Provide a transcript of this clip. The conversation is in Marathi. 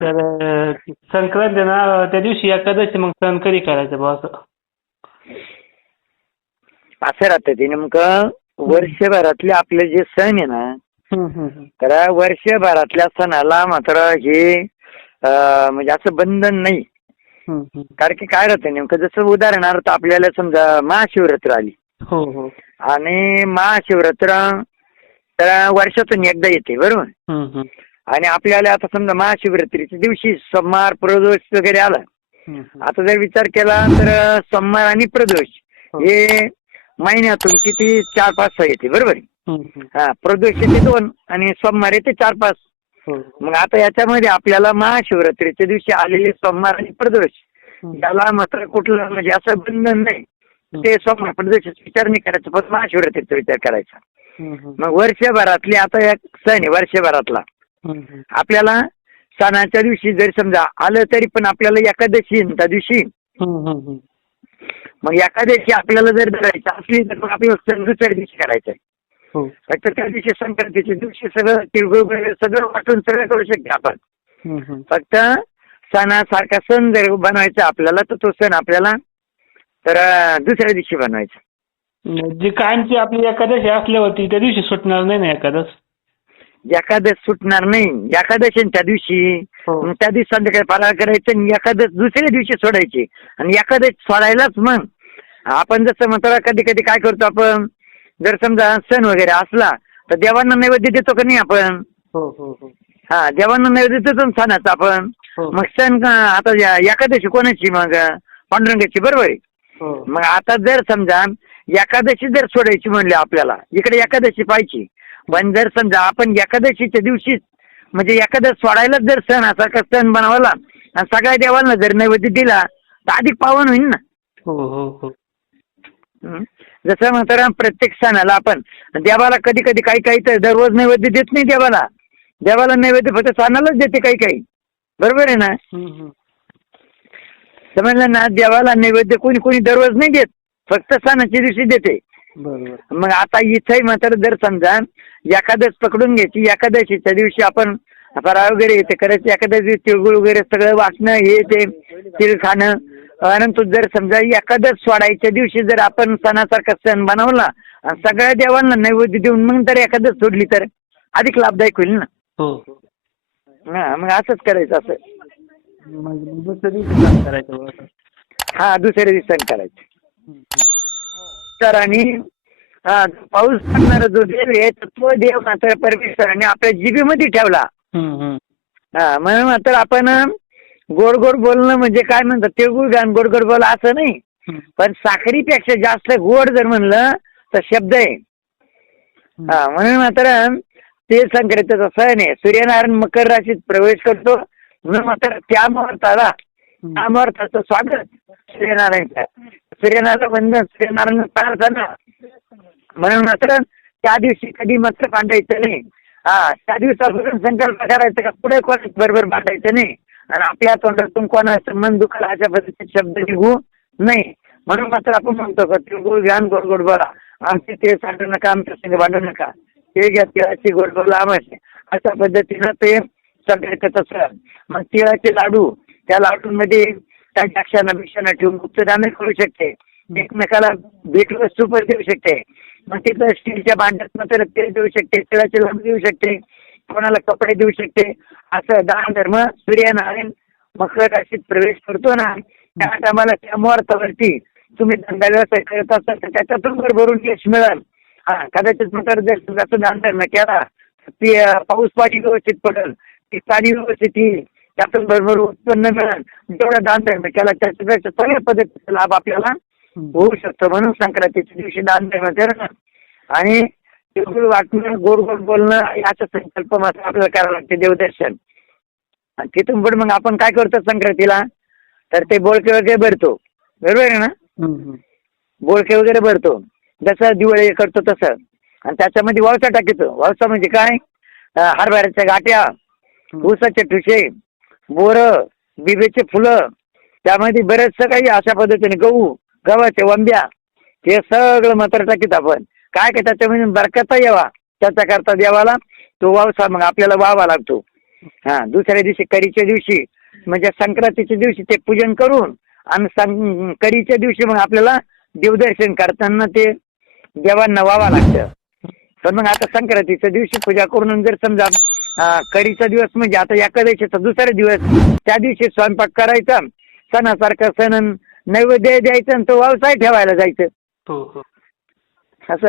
तर संक्रांत आहे ना त्या दिवशी एकादशी मग सण कधी करायचं बा असं? असं राहतं ते नेमकं वर्षभरातले आपले जे सण आहे ना, हम्म, हम्म, हम्म. तर वर्षभरातल्या सणाला मात्र हे म्हणजे असं बंधन नाही. हम्म, हम्म. कारण की काय राहतं नेमकं, जसं उदाहरणार्थ आपल्याला समजा महाशिवरात्र आली हो हो. आणि महाशिवरात्र तर वर्षातून एकदा येते, बरोबर. हम्म, हम्म. आणि आपल्याला आता समजा महाशिवरात्रीच्या दिवशी सोमवार प्रदोष वगैरे आला. हम्म, हम्म. आता जर विचार केला तर सोमवार आणि प्रदोष हो. हे महिन्यातून किती 4-5 येते, बरोबर. हम्म, हम्म. हा, प्रदोष येते 2 आणि सोमवार येते 4-5. हो. मग आता याच्यामध्ये आपल्याला महाशिवरात्रीच्या दिवशी आलेले सोमवार आणि प्रदोष हम्म, याला मात्र कुठलं म्हणजे असं बंधन नाही. ते सोमवार प्रदोषाचा विचार नाही करायचा, फक्त महाशिवरात्रीचा विचार करायचा. हम्म, हम्म. मग वर्षभरातले आता एक सण आहे वर्षभरातला. हम्म, हम्म. आपल्याला सणाच्या दिवशी जरी समजा आलं तरी पण आपल्याला एकादशी आहे ना त्या दिवशी. हम्म, हम्म, हम्म. मग एकादशी आपल्याला जर धरायची असली तर मग आपल्याला सण दुसऱ्या दिवशी करायचा आहे. हो. फक्त त्या दिवशी संक्रांतीच्या दिवशी सगळं तिळगुळ वगैरे सगळं वाटून सगळं करू शकतो आपण. हम्म, हम्म. फक्त सणासारखा सण जर बनवायचा आपल्याला तर तो सण आपल्याला तर दुसऱ्या दिवशी बनवायचा. जी कायमची आपली एकादशी असल्यावरती त्या दिवशी सुटणार नाही ना एकादश? एकादश सुटणार नाही. एकादशी त्या दिवशी हो. मग त्या दिवशी संध्याकाळी फराळ करायचं आणि एकादश दुसऱ्या दिवशी सोडायची. आणि एकादश सोडायलाच मग आपण जसं म्हणतो कधी कधी काय करतो आपण, जर समजा सण वगैरे असला तर देवांना नैवेद्य देतो का नाही आपण? हो हो हो. हा, देवांना नैवेद्य देतो ना सणाचा आपण. हो. मग सण आता एकादशी कोणाची मग? पांडुरंगाची, बरोबर आहे. हो. मग आता जर समजा एकादशी जर सोडायची म्हणले आपल्याला, इकडे एकादशी पाहिजे. पण जर समजा आपण एकादशीच्या दिवशीच म्हणजे एकादश सोडायलाच जर सण असा का सण बनवला आणि सगळ्या देवांना जर नैवेद्य दिला तर अधिक पावन होईल ना. हो हो हो. हं. जसं म्हणतो प्रत्येक सणाला आपण देवाला कधी कधी काही काही तर दररोज नैवेद्य देत नाही देवाला. देवाला नैवेद्य फक्त सणालाच देते काही काही, बरोबर आहे ना. हम्म, हम्म. समजलं ना, देवाला नैवेद्य कोणी कोणी दररोज नाही देत, फक्त सणाच्या दिवशी देते. बरोबर. मग आता इथंही मात्र जर समजा एकादश पकडून घ्यायची, एकादशीच्या दिवशी आपण फराळ वगैरे ते करायचे, एकादशी तिळगुळ वगैरे सगळं वाटणं हे ते तिळ खाणं. परंतु जर समजा एकादश सोडायच्या दिवशी जर आपण सणासारखा सण बनवला आणि सगळ्या देवांना नैवेद्य देऊन मग तर एकादश सोडली तर अधिक लाभदायक होईल ना. हो हो. हा, मग असंच करायचं असं. म्हणजे दुसऱ्या दिवशी सण करायचं बा असं. हा, दुसऱ्या दिवशी सण करायचं. हम्म, हम्म. तर आणि पाऊस पडणारा जो देव आहे तर तो देव मात्र परमेश्वराने आपल्या जिभेमध्ये ठेवला. हम्म, हम्म. हा, म्हणून मात्र आपण गोड गोड बोलणं म्हणजे काय म्हणतात, तिळगुळ घ्यान गोड गोड बोला असं नाही. हम्म. पण साखरीपेक्षा जास्त गोड जर म्हणलं तर शब्द आहे. हा, म्हणून मात्र ते संक्रांतीचा सण आहे. सूर्यनारायण मकर राशीत प्रवेश करतो म्हणून मात्र त्या मुहूर्ताचं स्वागत सूर्यनारायणचं. सूर्यनारायण वंदन, सूर्यनारायण प्रार्थना. म्हणून मात्र त्या दिवशी कधी मात्र भांडायचं नाही. हा, त्या दिवसापासून संकल्प करायचा का पुढे कोण बरोबर भांडायचं नाही आणि आपल्या तोंडातून कोणाचं मन दुखलं अशा पद्धतीचे शब्द निघू नाही. म्हणून मात्र आपण म्हणतो का तिळगुळ घ्या गोड गोड बोला, आमचे ते सांडू नका, आमच्या संग भांडू नका, ते घ्या तिळाची गोड गोड आमाचे. अशा पद्धतीनं ते संक्रांतीचं सण. मग तिळाचे लाडू, त्या लाडूंमध्ये काही द्राक्षांना बिक्षांना ठेवून गुप्तदान करू शकते, एकमेकाला भेट वस्तू पण देऊ शकते. मग तिथं स्टीलच्या भांड्यात मात्र तेल देऊ शकते, तिळाचे लाडू देऊ शकते, कोणाला कपडे देऊ शकते. असं दान धर्म सूर्यनारायण मकर राशीत प्रवेश करतो ना, त्या टायमाला त्या मुहूर्तावरती तुम्ही धंदा व्यवसाय करत असाल तर त्याच्यातून भरभरून यश मिळेल. हा, कदाचित मकर जर त्याचं दान धर्म केला ती पाऊस पाणी व्यवस्थित पडेल, ती पाणी व्यवस्थित येईल, त्यातून भरभरून उत्पन्न मिळेल. जेवढा दान धर्म केला त्याच्यापेक्षा चांगल्या पद्धतीचा लाभ आपल्याला होऊ शकतो. म्हणून संक्रांतीच्या दिवशी दान धर्म करणं आणि तिळगुळ वाटणं, गोड गोड बोलणं याचा संकल्प मात्र आपल्याला करावं लागते. देवदर्शन आणि तिथून पण मग आपण काय करतो संक्रांतीला तर ते बोळके वगैरे भरतो, बरोबर आहे ना. बोळके वगैरे भरतो जसं दिवाळी करतो तसं. आणि त्याच्यामध्ये वळसा टाकीतो. वळसा म्हणजे काय, हरभऱ्याच्या गाठ्या, ऊसाचे ठुसे, बोरं, बिबेचे फुलं, त्यामध्ये बरेचसं काही अशा पद्धतीने गव्हाचे वंब्या हे सगळं मात्र टाकीत आपण. काय काय त्याच्यामध्ये बरकता यावा त्याचा करता देवाला तो वावसा मग आपल्याला वावा लागतो. दुसऱ्या दिवशी करीच्या दिवशी म्हणजे संक्रांतीच्या दिवशी ते पूजन करून आणि करीच्या दिवशी मग आपल्याला देवदर्शन करताना ते देवांना व्हावं लागतं. पण मग आता संक्रांतीच्या दिवशी पूजा करून जर समजा करीचा दिवस म्हणजे आता एकादशीचा दुसरा दिवस, त्या दिवशी स्वयंपाक करायचा, सणासारखा सण नैवेद्य द्यायचं आणि तो व्यवसाय ठेवायला जायचं. हो हो. असं